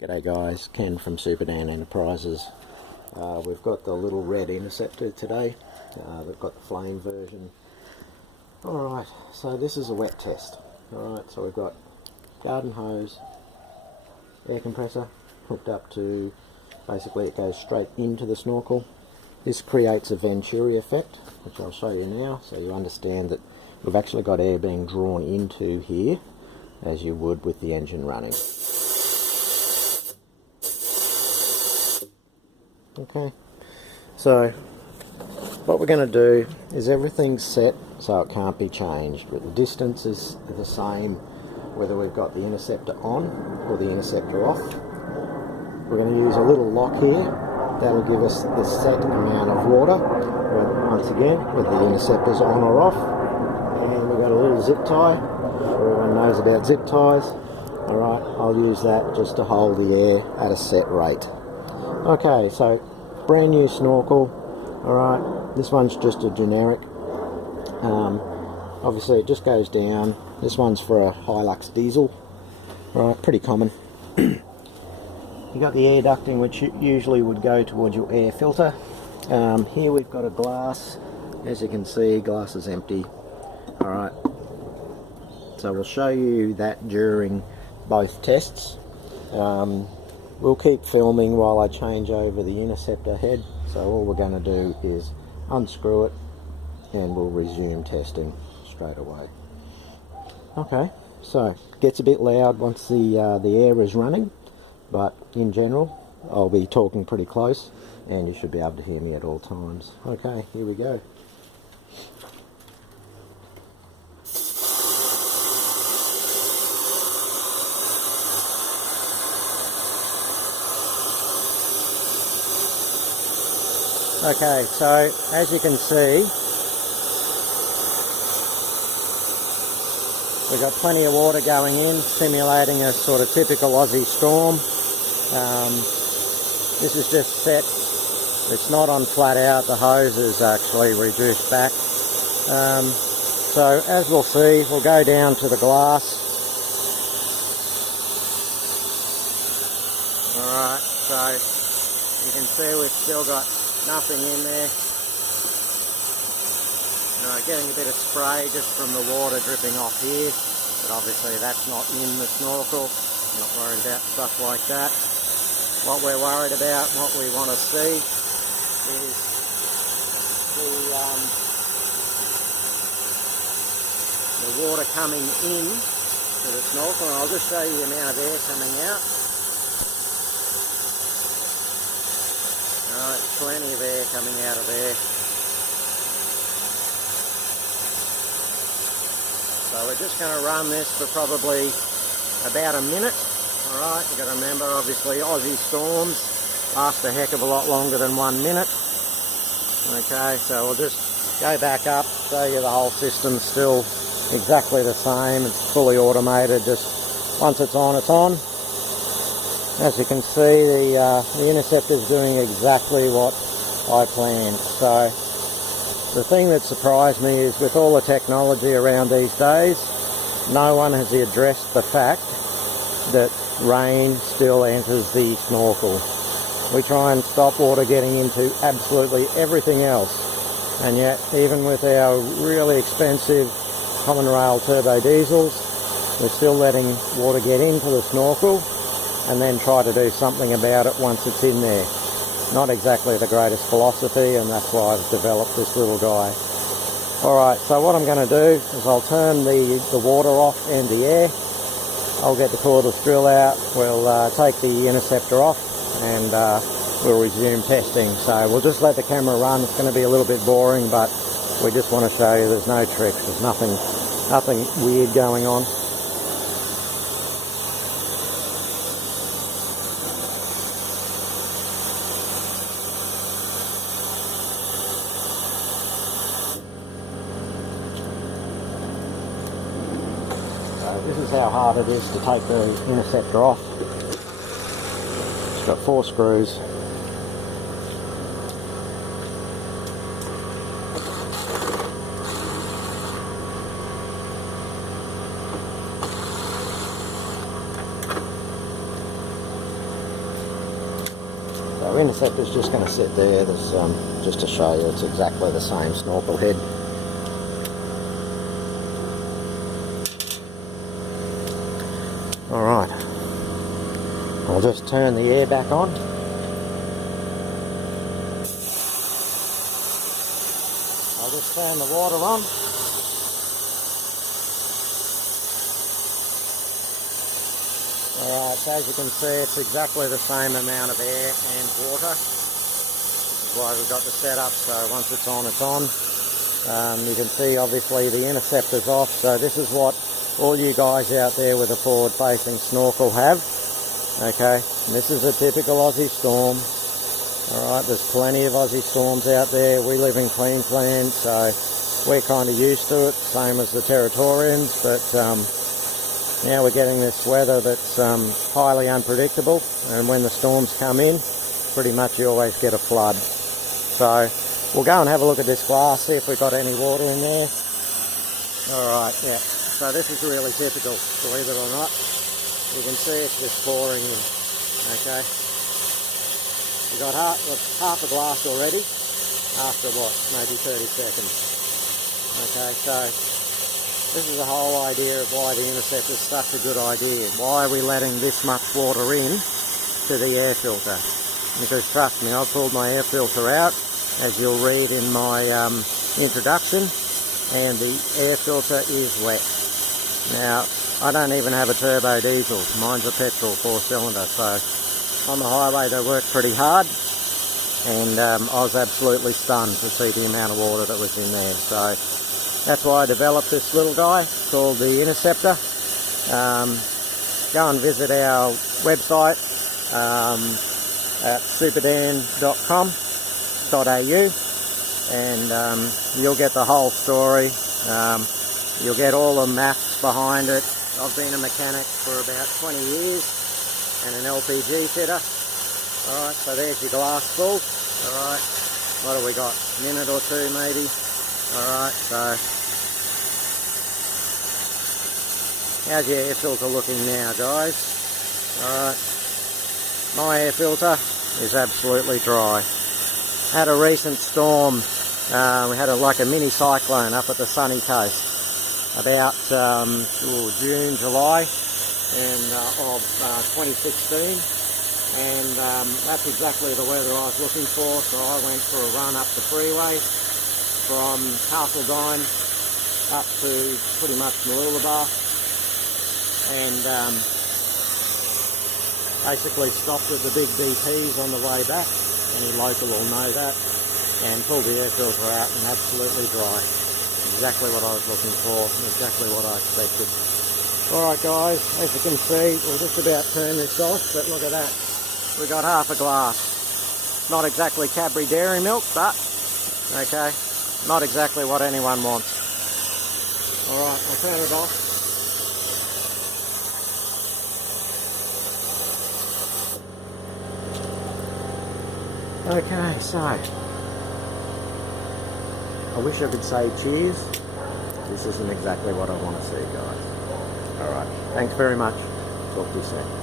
G'day guys, Ken from Superdan Enterprises. We've got the little red Interceptor today. We've got the flame version. Alright, so this is a wet test. Alright, so we've got garden hose, air compressor hooked up to, basically it goes straight into the snorkel. This creates a Venturi effect, which I'll show you now, so you understand that we've actually got air being drawn into here, as you would with the engine running. Okay, so what we're going to do is everything's set so it can't be changed, but the distance is the same whether we've got the Interceptor on or the Interceptor off. We're going to use a little lock here. That'll give us the set amount of water, once again, whether the Interceptor's on or off. And we've got a little zip tie. Everyone knows about zip ties. Alright, I'll use that just to hold the air at a set rate. Okay, so brand new snorkel. Alright, this one's just a generic. Obviously it just goes down. This one's for a Hilux diesel. Alright, pretty common. You got the air ducting, which usually would go towards your air filter. Here we've got a glass. As you can see, glass is empty. Alright, so we'll show you that during both tests. We'll keep filming while I change over the Interceptor head. So all we're going to do is unscrew it and we'll resume testing straight away. Okay, so it gets a bit loud once the air is running, but in general I'll be talking pretty close and you should be able to hear me at all times. Okay, here we go. Okay, so as you can see, we've got plenty of water going in, simulating a sort of typical Aussie storm. This is just set, it's not on flat out, the hose is actually reduced back. So as we'll see, we'll go down to the glass. Alright, so you can see we've still got nothing in there. Getting a bit of spray just from the water dripping off here, but obviously that's not in the snorkel. I'm not worried about stuff like that. What we're worried about, what we want to see, is the water coming in to the snorkel, and I'll just show you the amount of air coming out. Plenty of air coming out of there. So we're just going to run this for probably about a minute. Alright, you've got to remember, obviously Aussie storms last a heck of a lot longer than 1 minute. Okay, so we'll just go back up, show you the whole system's still exactly the same. It's fully automated, just once it's on, it's on. As you can see, the Interceptor is doing exactly what I planned. So the thing that surprised me is with all the technology around these days, no one has addressed the fact that rain still enters the snorkel. We try and stop water getting into absolutely everything else, and yet even with our really expensive common rail turbo diesels, we're still letting water get into the snorkel and then try to do something about it once it's in there. Not exactly the greatest philosophy, and that's why I've developed this little guy. Alright, so what I'm going to do is I'll turn the water off and the air. I'll get the cordless drill out, we'll take the Interceptor off, and we'll resume testing. So we'll just let the camera run. It's going to be a little bit boring, but we just want to show you there's no tricks, there's nothing weird going on. This is how hard it is to take the Interceptor off. It's got 4 screws. So Interceptor's just going to sit there. There's, just to show you, it's exactly the same snorkel head. Alright, I'll just turn the air back on. I'll just turn the water on. Alright, so as you can see, it's exactly the same amount of air and water. This is why we've got the setup, so once it's on, it's on. You can see obviously the Interceptor's off, so this is what all you guys out there with a forward-facing snorkel have. Okay, and this is a typical Aussie storm. Alright, there's plenty of Aussie storms out there. We live in Queensland, so we're kind of used to it, same as the Territorians, but now we're getting this weather that's highly unpredictable, and when the storms come in, pretty much you always get a flood. So we'll go and have a look at this glass, see if we've got any water in there. Alright, yeah, so this is really typical, believe it or not. You can see it's just pouring in, okay. We've got half a glass already, after what, maybe 30 seconds. Okay, so this is the whole idea of why the Interceptor is such a good idea. Why are we letting this much water in to the air filter? Because trust me, I've pulled my air filter out, as you'll read in my introduction, and the air filter is wet. Now, I don't even have a turbo diesel. Mine's a petrol 4-cylinder, so on the highway they work pretty hard, and I was absolutely stunned to see the amount of water that was in there. So that's why I developed this little guy called the Interceptor. Go and visit our website at superdan.com.au, and you'll get the whole story. You'll get all the maths behind it. I've been a mechanic for about 20 years and an LPG fitter. Alright, so there's your glass full. Alright, what have we got? A minute or two maybe. Alright, so how's your air filter looking now, guys? Alright, my air filter is absolutely dry. Had a recent storm, we had like a mini cyclone up at the sunny coast about June, July of 2016, and that's exactly the weather I was looking for. So I went for a run up the freeway from Castledine up to pretty much Mooloolaba, and basically stopped at the big DPs on the way back. Any local will know that, and pulled the air filter out, and absolutely dry. Exactly what I was looking for, and exactly what I expected. Alright guys, as you can see, we'll just about turn this off, but look at that. We got half a glass. Not exactly Cadbury dairy milk, but okay, not exactly what anyone wants. Alright, I'll turn it off. Okay, so I wish I could say cheers. This isn't exactly what I want to see, guys. Alright, thanks very much. Talk to you soon.